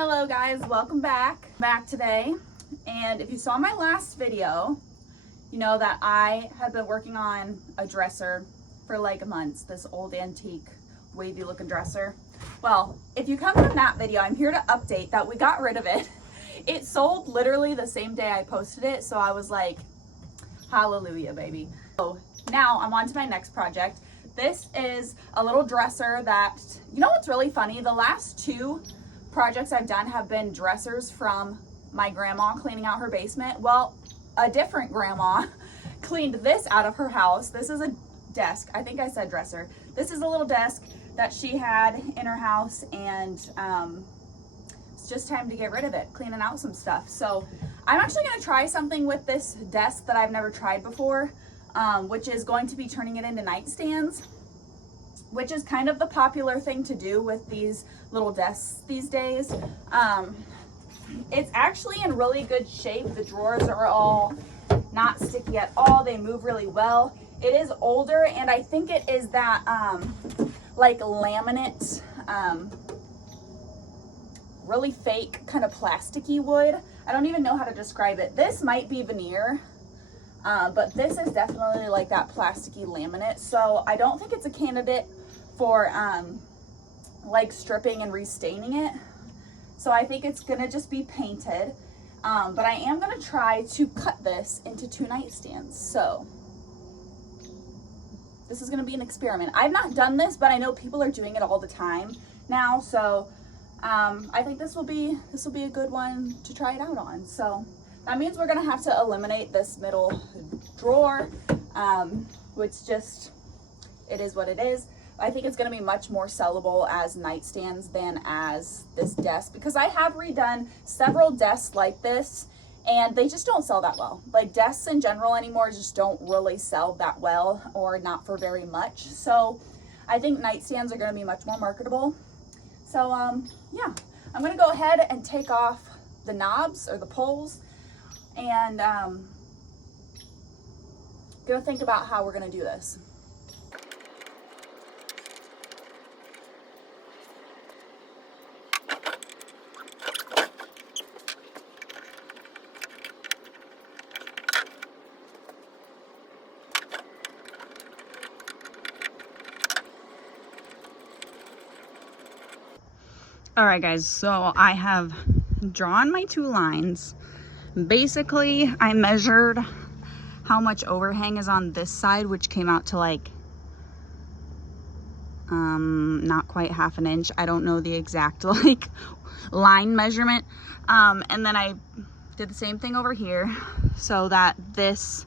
Hello guys, welcome back today. And if you saw my last video, you know that I have been working on a dresser for like months, this old antique wavy looking dresser. Well, if you come from that video, I'm here to update that we got rid of it. It sold literally the same day I posted it, so I was like, hallelujah, baby. So now I'm on to my next project. This is a little dresser that, you know what's really funny? The last two projects I've done have been dressers from my grandma cleaning out her basement. Well, a different grandma cleaned this out of her house. This is a desk. I think I said dresser. This is a little desk that she had in her house, and it's just time to get rid of it, cleaning out some stuff. So I'm actually going to try something with this desk that I've never tried before, which is going to be turning it into nightstands, which is kind of the popular thing to do with these little desks these days. It's actually in really good shape. The drawers are all not sticky at all. They move really well. It is older, and I think it is that like laminate, really fake kind of plasticky wood. I don't even know how to describe it. This might be veneer, but this is definitely like that plasticky laminate. So I don't think it's a candidate for like stripping and restaining it. So I think it's gonna just be painted. But I am gonna try to cut this into 2 nightstands. So this is gonna be an experiment. I've not done this, but I know people are doing it all the time now. So I think this will be a good one to try it out on. So that means we're gonna have to eliminate this middle drawer, which just, it is what it is. I think it's gonna be much more sellable as nightstands than as this desk, because I have redone several desks like this and they just don't sell that well. Like desks in general anymore just don't really sell that well, or not for very much. So I think nightstands are gonna be much more marketable. So yeah, I'm gonna go ahead and take off the knobs or the poles, and gonna think about how we're gonna do this. All right, guys, so I have drawn my 2 lines. Basically, I measured how much overhang is on this side, which came out to like not quite half an inch. I don't know the exact like line measurement. And then I did the same thing over here so that this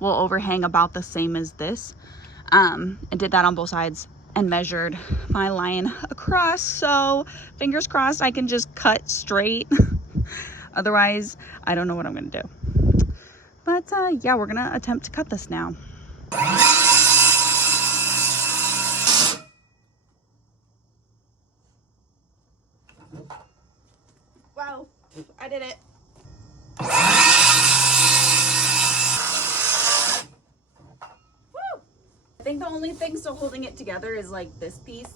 will overhang about the same as this. I did that on both sides and measured my line across, so fingers crossed I can just cut straight. Otherwise, I don't know what I'm gonna do. But yeah, we're gonna attempt to cut this now. Wow, I did it. I think the only thing still holding it together is like this piece.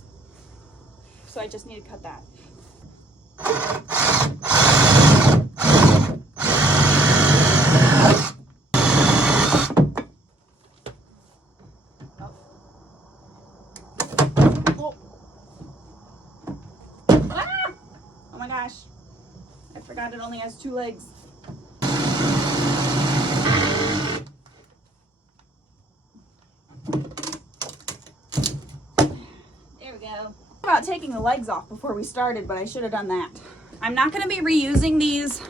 So I just need to cut that. Oh. Ah! Oh my gosh. I forgot it only has 2 legs. There we go. About taking the legs off before we started, but I should have done that. I'm not going to be reusing these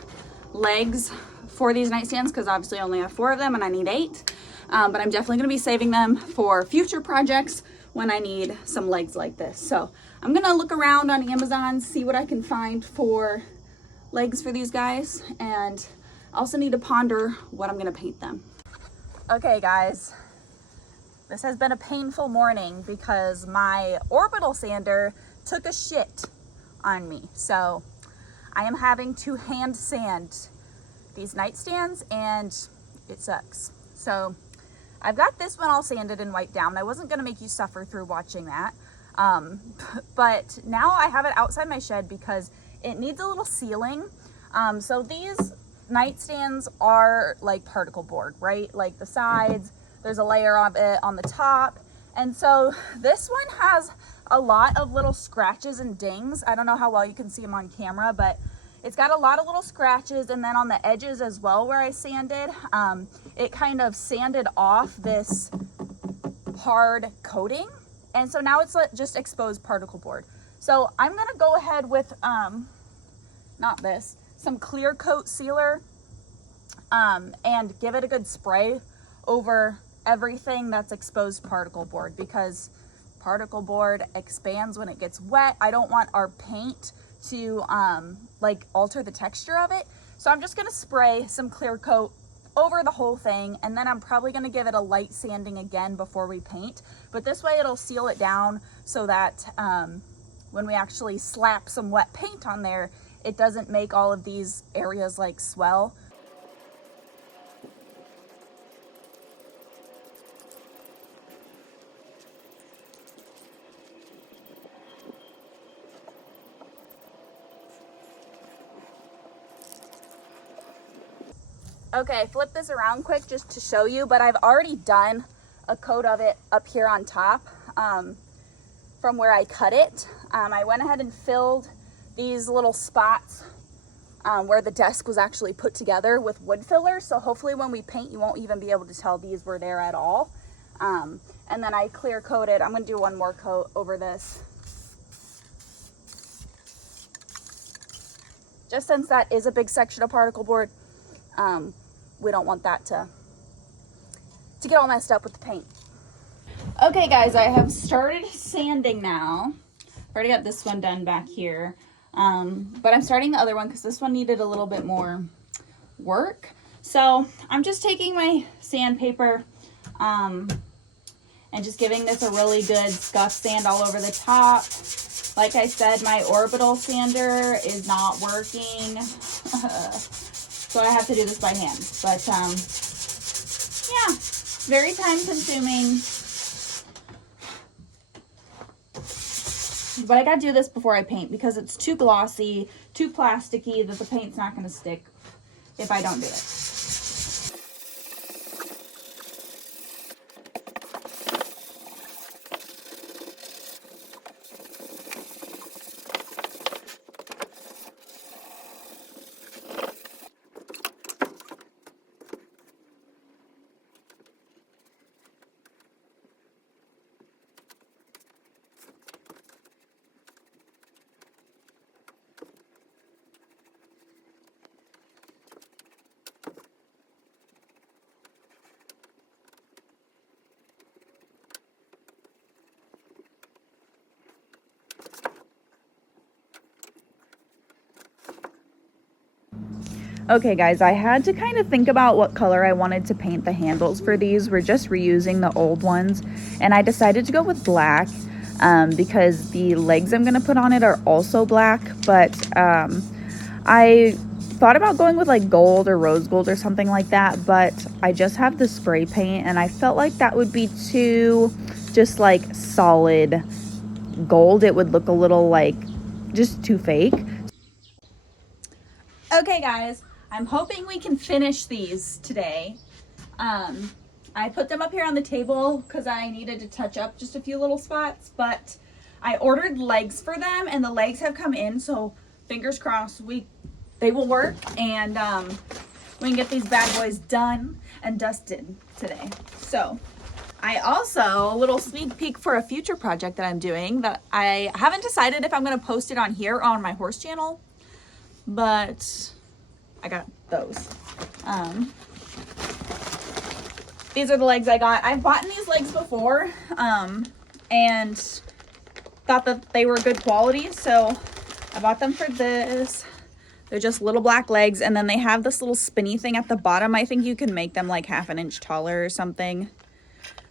legs for these nightstands because obviously I only have 4 of them and I need 8. But I'm definitely going to be saving them for future projects when I need some legs like this. So I'm going to look around on Amazon, see what I can find for legs for these guys, and I also need to ponder what I'm going to paint them. Okay guys, this has been a painful morning because my orbital sander took a shit on me. So I am having to hand sand these nightstands and it sucks. So I've got this one all sanded and wiped down. I wasn't gonna make you suffer through watching that. But now I have it outside my shed because it needs a little sealing. So these nightstands are like particle board, right? Like the sides, there's a layer of it on the top. And so this one has a lot of little scratches and dings. I don't know how well you can see them on camera, but it's got a lot of little scratches. And then on the edges as well where I sanded, it kind of sanded off this hard coating. And so now it's just exposed particle board. So I'm gonna go ahead with, some clear coat sealer and give it a good spray over everything that's exposed particle board, because particle board expands when it gets wet. I don't want our paint to like alter the texture of it. So I'm just gonna spray some clear coat over the whole thing, and then I'm probably gonna give it a light sanding again before we paint. But this way it'll seal it down so that when we actually slap some wet paint on there, it doesn't make all of these areas like swell. Okay, flip this around quick just to show you, but I've already done a coat of it up here on top from where I cut it. I went ahead and filled these little spots where the desk was actually put together with wood filler. So hopefully when we paint, you won't even be able to tell these were there at all. And then I clear coated. I'm gonna do one more coat over this. Just since that is a big section of particle board, we don't want that to get all messed up with the paint. Okay guys, I have started sanding now. Already got this one done back here. But I'm starting the other one because this one needed a little bit more work. So I'm just taking my sandpaper and just giving this a really good scuff sand all over the top. Like I said, my orbital sander is not working. So I have to do this by hand. But yeah, very time consuming. But I gotta do this before I paint because it's too glossy, too plasticky that the paint's not gonna stick if I don't do it. Okay guys, I had to kind of think about what color I wanted to paint the handles for these. We're just reusing the old ones, and I decided to go with black because the legs I'm gonna put on it are also black, but I thought about going with like gold or rose gold or something like that, but I just have the spray paint and I felt like that would be too just like solid gold. It would look a little like just too fake. Okay guys, I'm hoping we can finish these today. I put them up here on the table because I needed to touch up just a few little spots, but I ordered legs for them and the legs have come in, so fingers crossed they will work, and we can get these bad boys done and dusted today. So I also, a little sneak peek for a future project that I'm doing that I haven't decided if I'm going to post it on here or on my horse channel, but I got those. These are the legs I got. I've bought these legs before and thought that they were good quality, so I bought them for this. They're just little black legs, and then they have this little spinny thing at the bottom. I think you can make them like half an inch taller or something,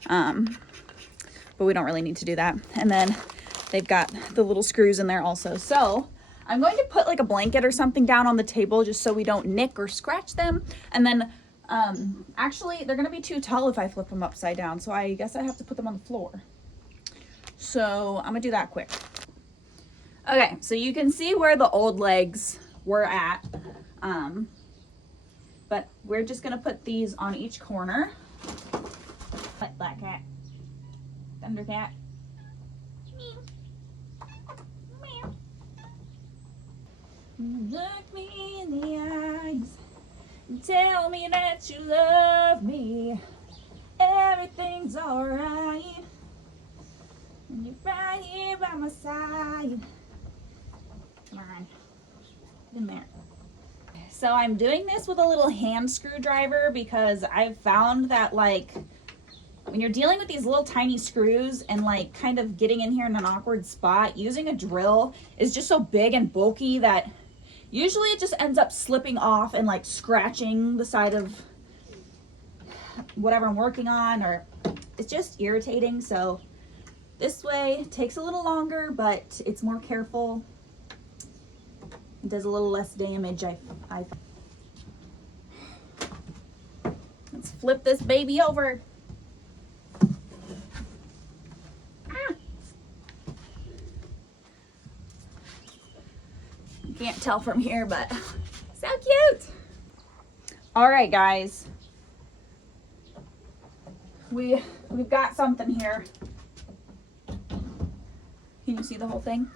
but we don't really need to do that. And then they've got the little screws in there also. So I'm going to put like a blanket or something down on the table just so we don't nick or scratch them. And then actually they're gonna be too tall if I flip them upside down, so I guess I have to put them on the floor. So I'm gonna do that quick. Okay, so you can see where the old legs were at. But we're just gonna put these on each corner. Black cat, Thundercat. Look me in the eyes and tell me that you love me. Everything's alright. And you're right here by my side. Come on, get in there. So I'm doing this with a little hand screwdriver because I've found that like when you're dealing with these little tiny screws and like kind of getting in here in an awkward spot, using a drill is just so big and bulky that usually it just ends up slipping off and like scratching the side of whatever I'm working on, or it's just irritating. So this way takes a little longer, but it's more careful. It does a little less damage. Let's flip this baby over. You can't tell from here, but so cute. All right, guys. We've got something here. Can you see the whole thing?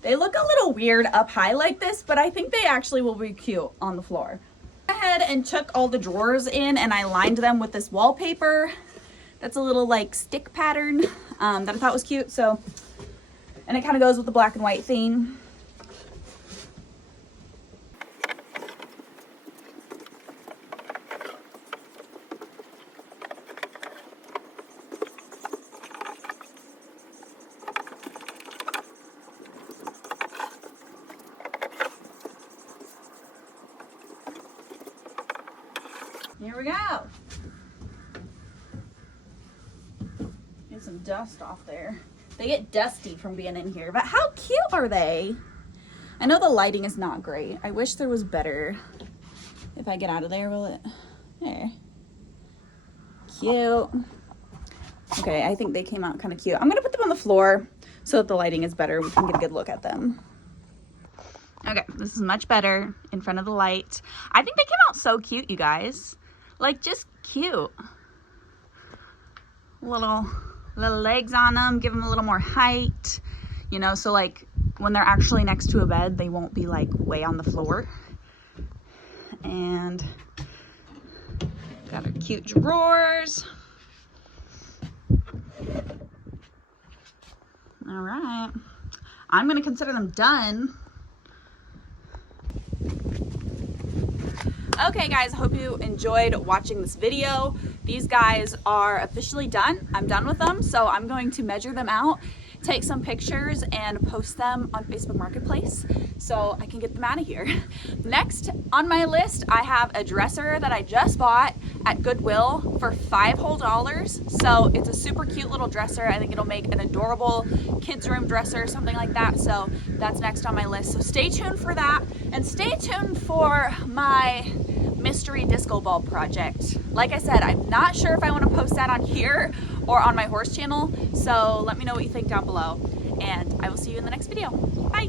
They look a little weird up high like this, but I think they actually will be cute on the floor. I went ahead and took all the drawers in and I lined them with this wallpaper. That's a little like stick pattern that I thought was cute. So, and it kind of goes with the black and white theme. Here we go. Get some dust off there. They get dusty from being in here, but how cute are they? I know the lighting is not great. I wish there was better. If I get out of there, will it? There. Cute. Okay, I think they came out kind of cute. I'm gonna put them on the floor so that the lighting is better. We can get a good look at them. Okay, this is much better in front of the light. I think they came out so cute, you guys. Like, just cute. Little legs on them, give them a little more height, you know, so like when they're actually next to a bed, they won't be like way on the floor. And got our cute drawers. All right, I'm gonna consider them done. Okay guys, I hope you enjoyed watching this video. These guys are officially done. I'm done with them, so I'm going to measure them out, take some pictures, and post them on Facebook Marketplace so I can get them out of here. Next on my list, I have a dresser that I just bought at Goodwill for $5 whole. So it's a super cute little dresser. I think it'll make an adorable kids room dresser, something like that. So that's next on my list. So stay tuned for that, and stay tuned for my mystery disco ball project. Like I said, I'm not sure if I want to post that on here or on my horse channel, so let me know what you think down below, and I will see you in the next video. Bye.